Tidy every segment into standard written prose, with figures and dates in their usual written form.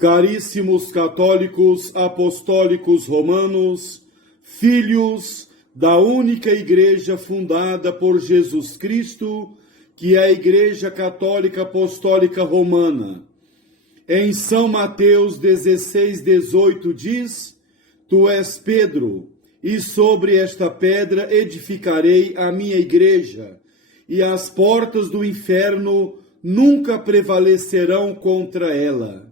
Caríssimos católicos apostólicos romanos, filhos da única igreja fundada por Jesus Cristo, que é a Igreja Católica Apostólica Romana. Em São Mateus 16:18 diz: Tu és Pedro, e sobre esta pedra edificarei a minha igreja, e as portas do inferno nunca prevalecerão contra ela.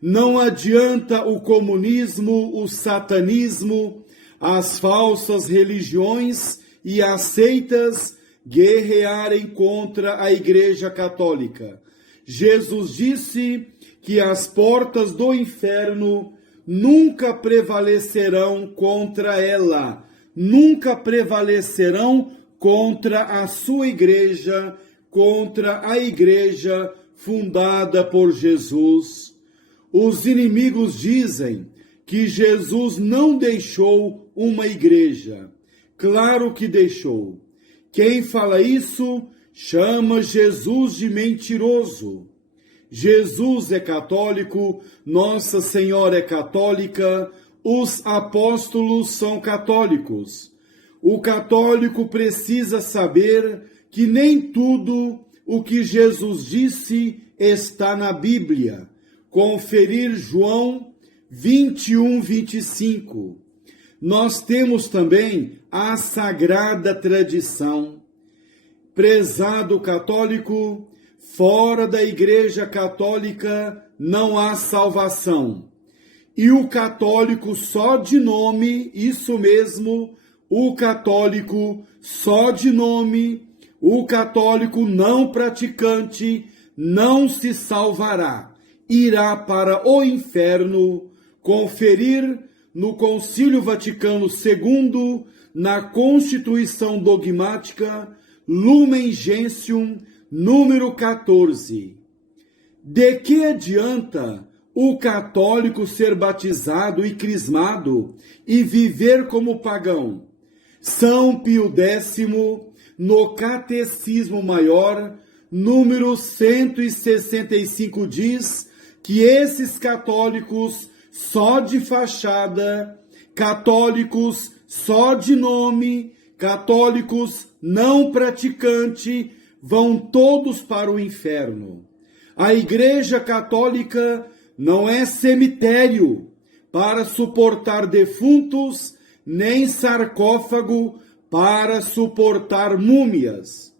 Não adianta o comunismo, o satanismo, as falsas religiões e as seitas guerrearem contra a Igreja Católica. Jesus disse que as portas do inferno nunca prevalecerão contra ela, nunca prevalecerão contra a sua igreja, contra a igreja fundada por Jesus. Os inimigos dizem que Jesus não deixou uma igreja. Claro que deixou. Quem fala isso chama Jesus de mentiroso. Jesus é católico, Nossa Senhora é católica, os apóstolos são católicos. O católico precisa saber que nem tudo o que Jesus disse está na Bíblia. Conferir João 21:25. Nós temos também a sagrada tradição. Prezado católico, fora da Igreja Católica não há salvação. E o católico só de nome, isso mesmo, o católico só de nome, o católico não praticante não se salvará. Irá para o inferno. Conferir no Concílio Vaticano II, na Constituição Dogmática, Lumen Gentium, número 14. De que adianta o católico ser batizado e crismado e viver como pagão? São Pio X, no Catecismo Maior, número 165, diz que esses católicos só de fachada, católicos só de nome, católicos não praticante, vão todos para o inferno. A Igreja Católica não é cemitério para suportar defuntos, nem sarcófago para suportar múmias.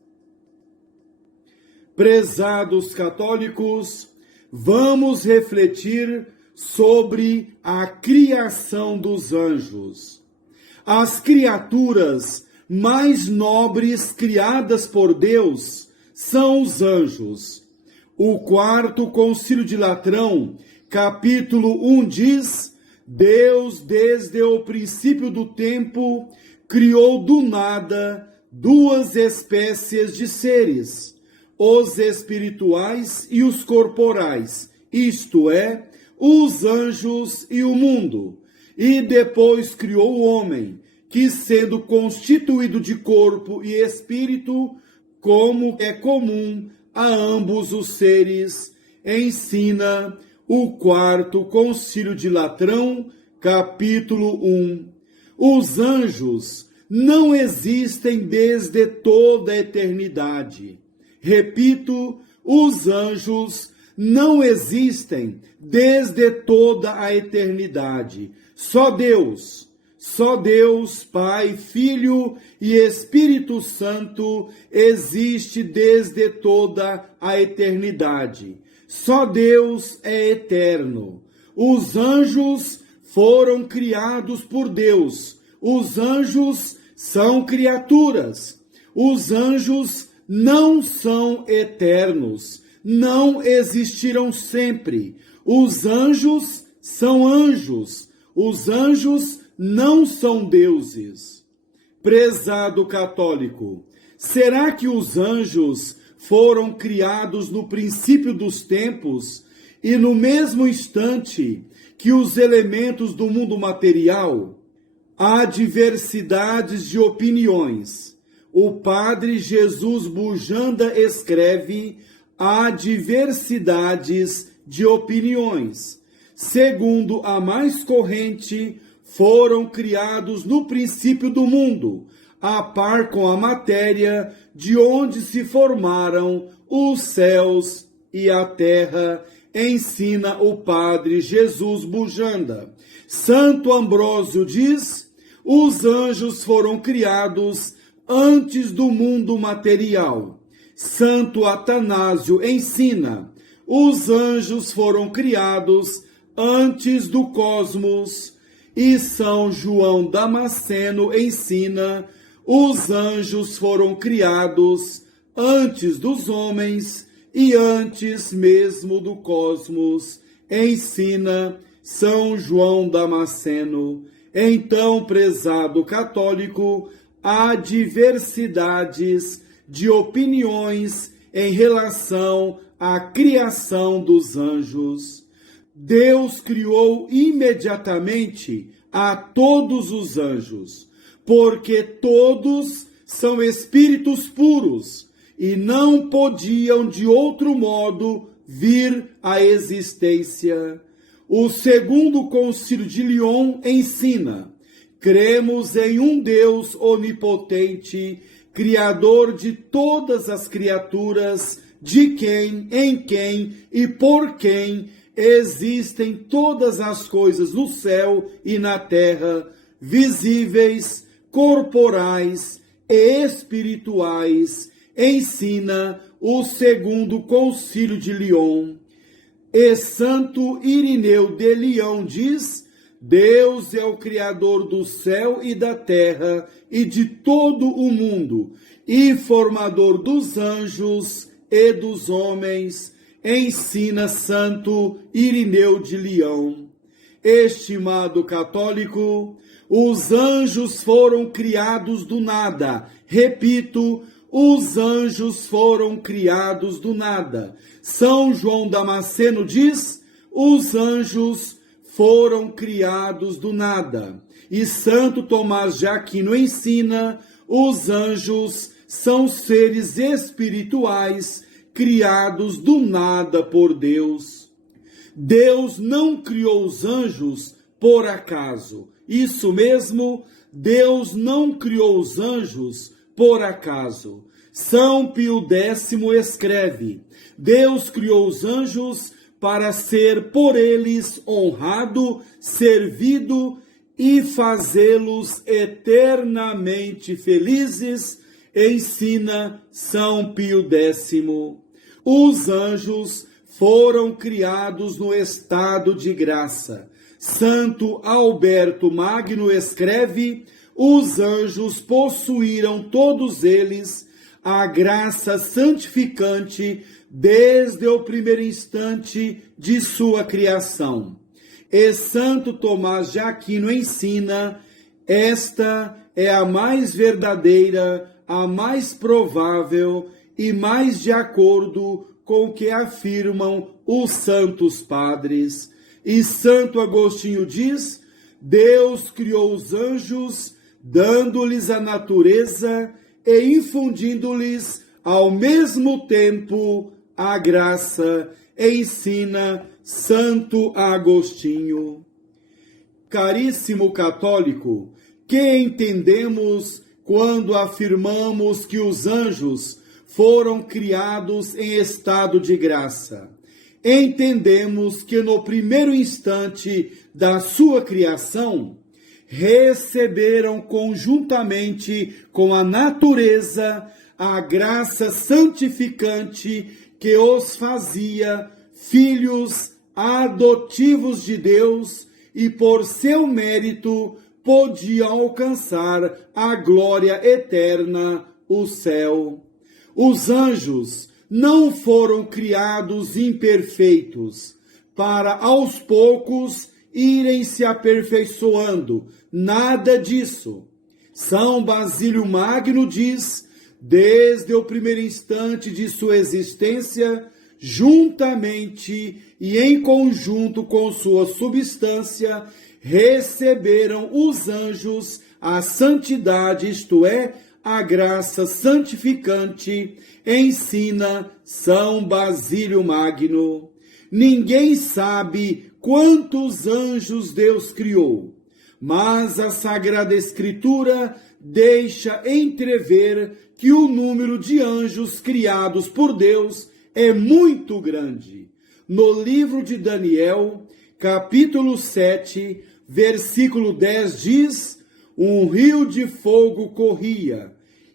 Prezados católicos, vamos refletir sobre a criação dos anjos. As criaturas mais nobres criadas por Deus são os anjos. O Quarto Concílio de Latrão, capítulo 1, diz: Deus, desde o princípio do tempo, criou do nada duas espécies de seres, os espirituais e os corporais, isto é, os anjos e o mundo. E depois criou o homem, que sendo constituído de corpo e espírito, como é comum a ambos os seres, ensina o Quarto Concílio de Latrão, capítulo 1. Os anjos não existem desde toda a eternidade. Repito, os anjos não existem desde toda a eternidade. Só Deus, Pai, Filho e Espírito Santo existe desde toda a eternidade. Só Deus é eterno. Os anjos foram criados por Deus. Os anjos são criaturas. Os anjos não são eternos. Não existirão sempre. Os anjos são anjos. Os anjos não são deuses. Prezado católico, será que os anjos foram criados no princípio dos tempos e no mesmo instante que os elementos do mundo material? Há diversidades de opiniões. O padre Jesus Bujanda escreve: há diversidades de opiniões. segundo a mais corrente, foram criados no princípio do mundo, a par com a matéria, de onde se formaram os céus e a terra, ensina o padre Jesus Bujanda. Santo Ambrósio diz: os anjos foram criados antes do mundo material. Santo Atanásio ensina: os anjos foram criados antes do cosmos. E São João Damasceno ensina: os anjos foram criados antes dos homens e antes mesmo do cosmos, ensina São João Damasceno. Então, prezado católico, há diversidades de opiniões em relação à criação dos anjos. Deus criou imediatamente a todos os anjos, porque todos são espíritos puros e não podiam de outro modo vir à existência. O segundo concílio de Lyon ensina: cremos em um Deus onipotente, criador de todas as criaturas, de quem, em quem e por quem existem todas as coisas no céu e na terra, visíveis, corporais e espirituais, ensina o segundo concílio de Lyon. E Santo Irineu de Lyon diz: Deus é o Criador do céu e da terra e de todo o mundo, e formador dos anjos e dos homens, ensina Santo Irineu de Lyon. Estimado católico, os anjos foram criados do nada. Repito, os anjos foram criados do nada. São João Damasceno diz: os anjos foram criados do nada. E Santo Tomás de Aquino ensina: os anjos são seres espirituais criados do nada por Deus. Deus não criou os anjos por acaso. Isso mesmo, Deus não criou os anjos por acaso. São Pio X escreve: Deus criou os anjos para ser por eles honrado, servido e fazê-los eternamente felizes, ensina São Pio X. Os anjos foram criados no estado de graça. Santo Alberto Magno escreve: os anjos possuíram todos eles a graça santificante desde o primeiro instante de sua criação. E Santo Tomás de Aquino ensina: esta é a mais verdadeira, a mais provável e mais de acordo com o que afirmam os santos padres. E Santo Agostinho diz: Deus criou os anjos, dando-lhes a natureza e infundindo-lhes ao mesmo tempo a graça, ensina Santo Agostinho. Caríssimo católico, que entendemos quando afirmamos que os anjos foram criados em estado de graça? Entendemos que no primeiro instante da sua criação, receberam conjuntamente com a natureza a graça santificante que os fazia filhos adotivos de Deus e por seu mérito podiam alcançar a glória eterna, o céu. Os anjos não foram criados imperfeitos, para aos poucos irem se aperfeiçoando. Nada disso. São Basílio Magno diz: desde o primeiro instante de sua existência, juntamente e em conjunto com sua substância, receberam os anjos a santidade, isto é, a graça santificante, ensina São Basílio Magno. Ninguém sabe quantos anjos Deus criou, mas a Sagrada Escritura deixa entrever que o número de anjos criados por Deus é muito grande. No livro de Daniel, capítulo 7, versículo 10 diz: um rio de fogo corria,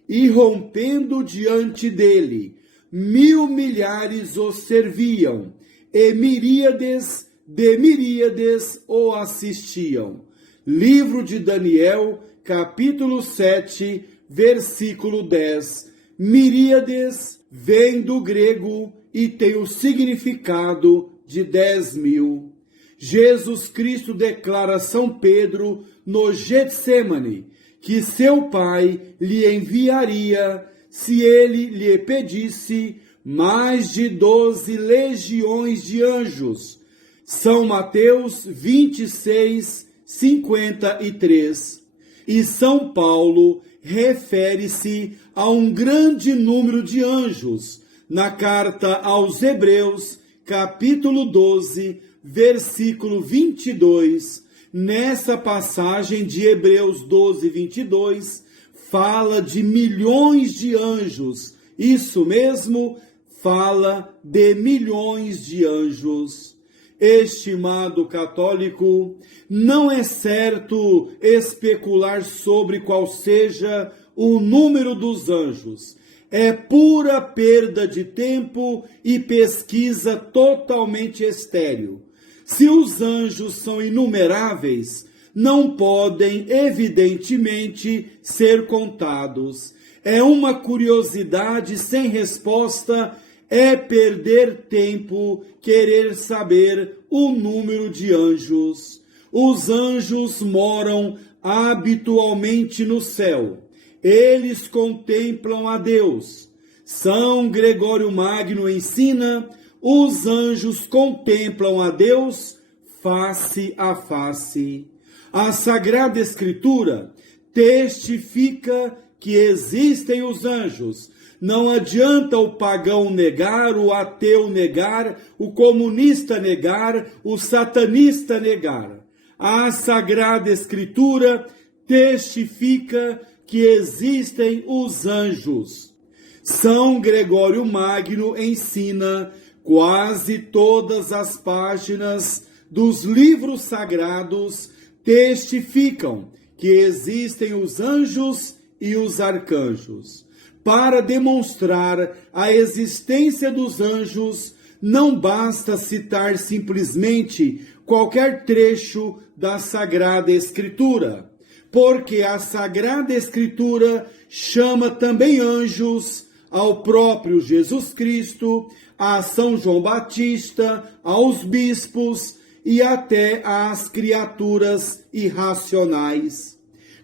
e rompendo diante dele, 1.000 milhares o serviam, e miríades de miríades o assistiam. Livro de Daniel, capítulo 7, versículo 10. Miríades vem do grego e tem o significado de 10.000. Jesus Cristo declara a São Pedro no Getsêmani que seu Pai lhe enviaria, se ele lhe pedisse, mais de 12 legiões de anjos. São Mateus 26, 53. E São Paulo refere-se a um grande número de anjos na carta aos Hebreus, capítulo 12, versículo 22. Nessa passagem de Hebreus 12, 22, fala de milhões de anjos. Isso mesmo, fala de milhões de anjos. Estimado católico, não é certo especular sobre qual seja o número dos anjos. É pura perda de tempo e pesquisa totalmente estéril. Se os anjos são inumeráveis, não podem, evidentemente, ser contados. É uma curiosidade sem resposta, é perder tempo querer saber o número de anjos. Os anjos moram habitualmente no céu. Eles contemplam a Deus. São Gregório Magno ensina: os anjos contemplam a Deus face a face. A Sagrada Escritura testifica que existem os anjos. Não adianta o pagão negar, o ateu negar, o comunista negar, o satanista negar. A Sagrada Escritura testifica que existem os anjos. São Gregório Magno ensina: quase todas as páginas dos livros sagrados testificam que existem os anjos e os arcanjos. Para demonstrar a existência dos anjos, não basta citar simplesmente qualquer trecho da Sagrada Escritura, porque a Sagrada Escritura chama também anjos ao próprio Jesus Cristo, a São João Batista, aos bispos e até às criaturas irracionais,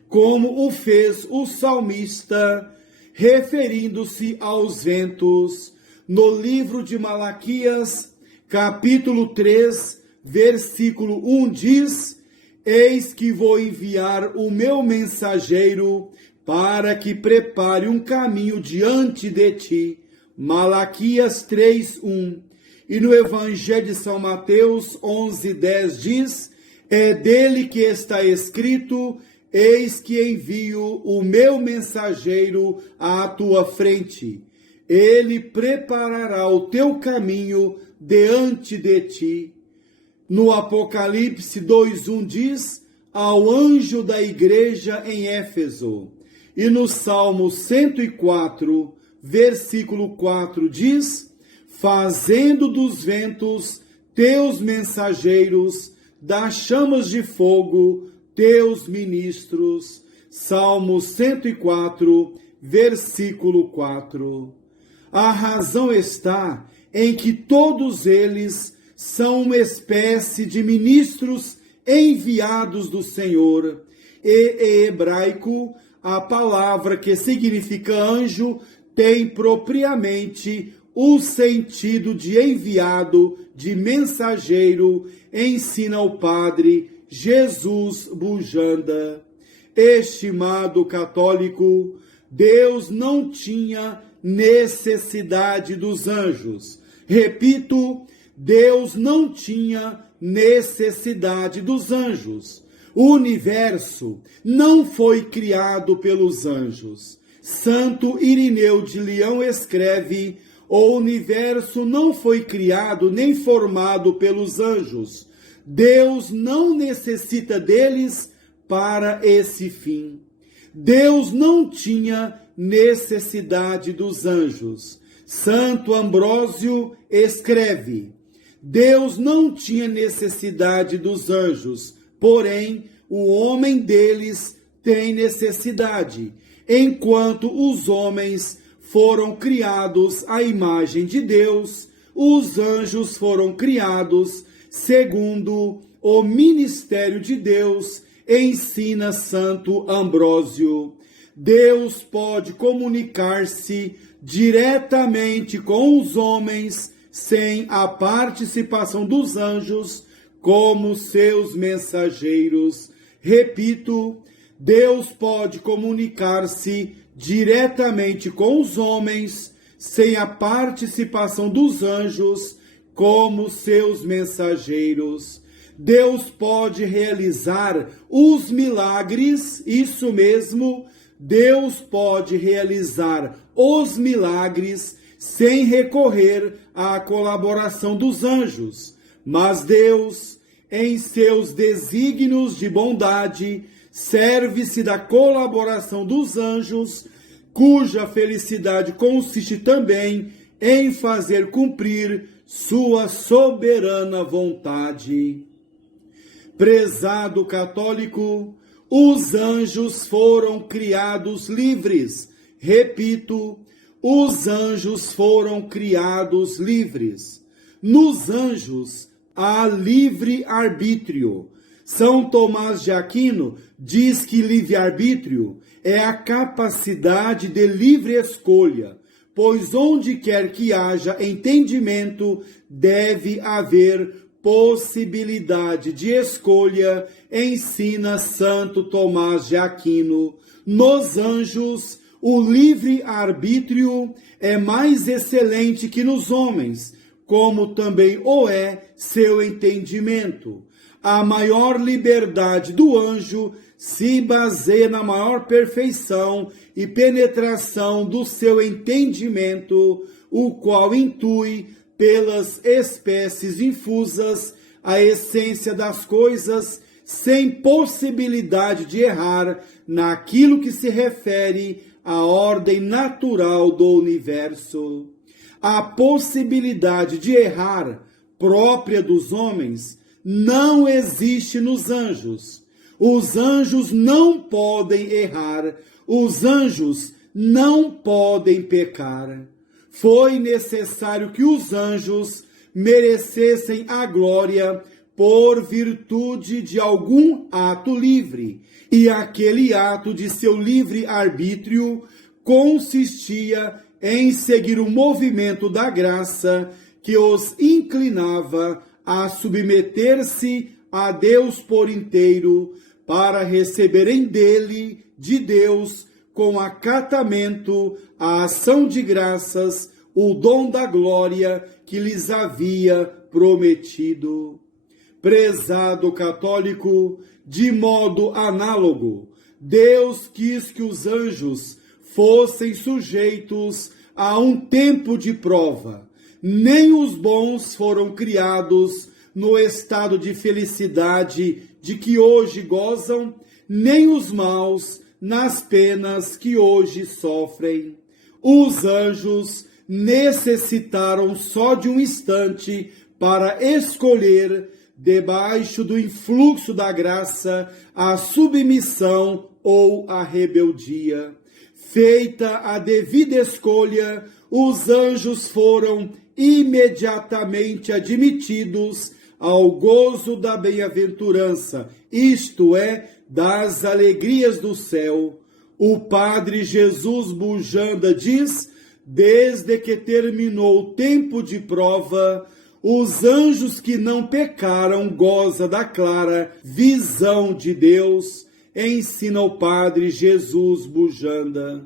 como o fez o salmista, referindo-se aos ventos, no livro de Malaquias, capítulo 3, versículo 1 diz: eis que vou enviar o meu mensageiro para que prepare um caminho diante de ti. Malaquias 3:1. E no Evangelho de São Mateus 11:10 diz: é dele que está escrito: eis que envio o meu mensageiro à tua frente. Ele preparará o teu caminho diante de ti. No Apocalipse 2:1 diz: ao anjo da igreja em Éfeso. E no Salmo 104, versículo 4 diz: fazendo dos ventos teus mensageiros, das chamas de fogo teus ministros. Salmo 104, versículo 4. A razão está em que todos eles são uma espécie de ministros enviados do Senhor. E em hebraico, a palavra que significa anjo tem propriamente o sentido de enviado, de mensageiro, ensina o padre Jesus Bujanda. Estimado católico, Deus não tinha necessidade dos anjos. Repito, Deus não tinha necessidade dos anjos. O universo não foi criado pelos anjos. Santo Irineu de Leão escreve: o universo não foi criado nem formado pelos anjos. Deus não necessita deles para esse fim. Deus não tinha necessidade dos anjos. Santo Ambrósio escreve: Deus não tinha necessidade dos anjos, porém o homem deles tem necessidade, enquanto os homens foram criados à imagem de Deus, os anjos foram criados segundo o ministério de Deus, ensina Santo Ambrósio. Deus pode comunicar-se diretamente com os homens sem a participação dos anjos como seus mensageiros. Repito, Deus pode comunicar-se diretamente com os homens sem a participação dos anjos como seus mensageiros. Deus pode realizar os milagres, isso mesmo, Deus pode realizar os milagres sem recorrer à colaboração dos anjos. Mas Deus, em seus desígnios de bondade, serve-se da colaboração dos anjos, cuja felicidade consiste também em fazer cumprir sua soberana vontade. Prezado católico, os anjos foram criados livres. Repito, os anjos foram criados livres. Nos anjos há livre-arbítrio. São Tomás de Aquino diz que livre-arbítrio é a capacidade de livre escolha, pois onde quer que haja entendimento, deve haver possibilidade de escolha, ensina Santo Tomás de Aquino. Nos anjos, o livre-arbítrio é mais excelente que nos homens, como também o é seu entendimento. A maior liberdade do anjo se baseia na maior perfeição e penetração do seu entendimento, o qual intui pelas espécies infusas a essência das coisas, sem possibilidade de errar naquilo que se refere à ordem natural do universo. A possibilidade de errar, própria dos homens, não existe nos anjos. Os anjos não podem errar, os anjos não podem pecar. Foi necessário que os anjos merecessem a glória por virtude de algum ato livre, e aquele ato de seu livre-arbítrio consistia em seguir o movimento da graça que os inclinava a submeter-se a Deus por inteiro, para receberem dele, de Deus, com acatamento, a ação de graças, o dom da glória que lhes havia prometido. Prezado católico, de modo análogo, Deus quis que os anjos fossem sujeitos a um tempo de prova. Nem os bons foram criados no estado de felicidade de que hoje gozam, nem os maus nas penas que hoje sofrem. Os anjos necessitaram só de um instante para escolher, debaixo do influxo da graça, a submissão ou a rebeldia. Feita a devida escolha, os anjos foram imediatamente admitidos ao gozo da bem-aventurança, isto é, das alegrias do céu. O padre Jesus Bujanda diz: desde que terminou o tempo de prova, os anjos que não pecaram gozam da clara visão de Deus, ensina o padre Jesus Bujanda.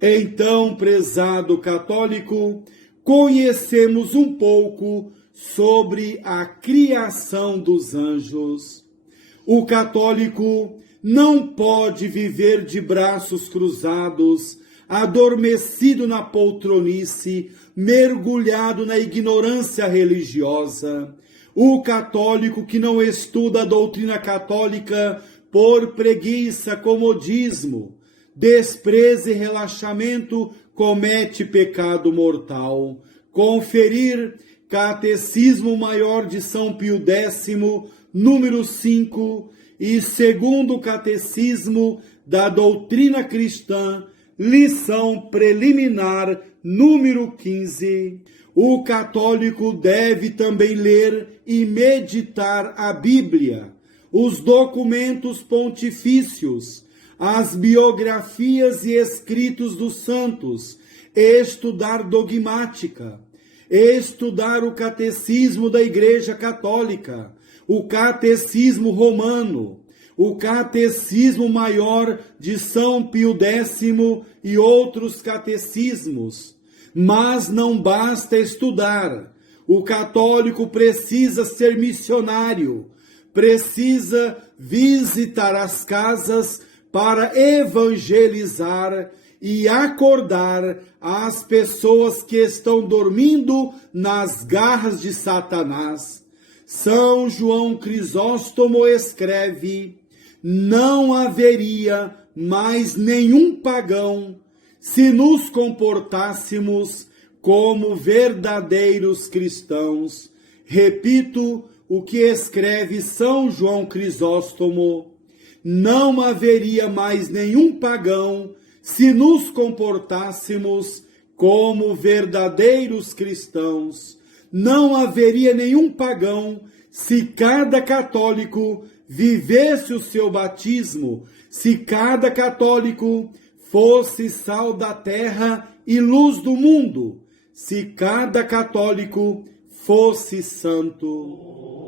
Então, prezado católico, conhecemos um pouco sobre a criação dos anjos. O católico não pode viver de braços cruzados, adormecido na poltronice, mergulhado na ignorância religiosa. O católico que não estuda a doutrina católica por preguiça, comodismo, desprezo e relaxamento, comete pecado mortal. Conferir Catecismo Maior de São Pio X, número 5, e segundo Catecismo da Doutrina Cristã, lição preliminar, número 15. O católico deve também ler e meditar a Bíblia, os documentos pontifícios, as biografias e escritos dos santos, estudar dogmática, estudar o catecismo da Igreja Católica, o catecismo romano, o catecismo maior de São Pio X e outros catecismos. Mas não basta estudar. O católico precisa ser missionário, precisa visitar as casas para evangelizar e acordar as pessoas que estão dormindo nas garras de Satanás. São João Crisóstomo escreve: não haveria mais nenhum pagão se nos comportássemos como verdadeiros cristãos. Repito o que escreve São João Crisóstomo: não haveria mais nenhum pagão se nos comportássemos como verdadeiros cristãos. Não haveria nenhum pagão se cada católico vivesse o seu batismo, se cada católico fosse sal da terra e luz do mundo, se cada católico fosse santo.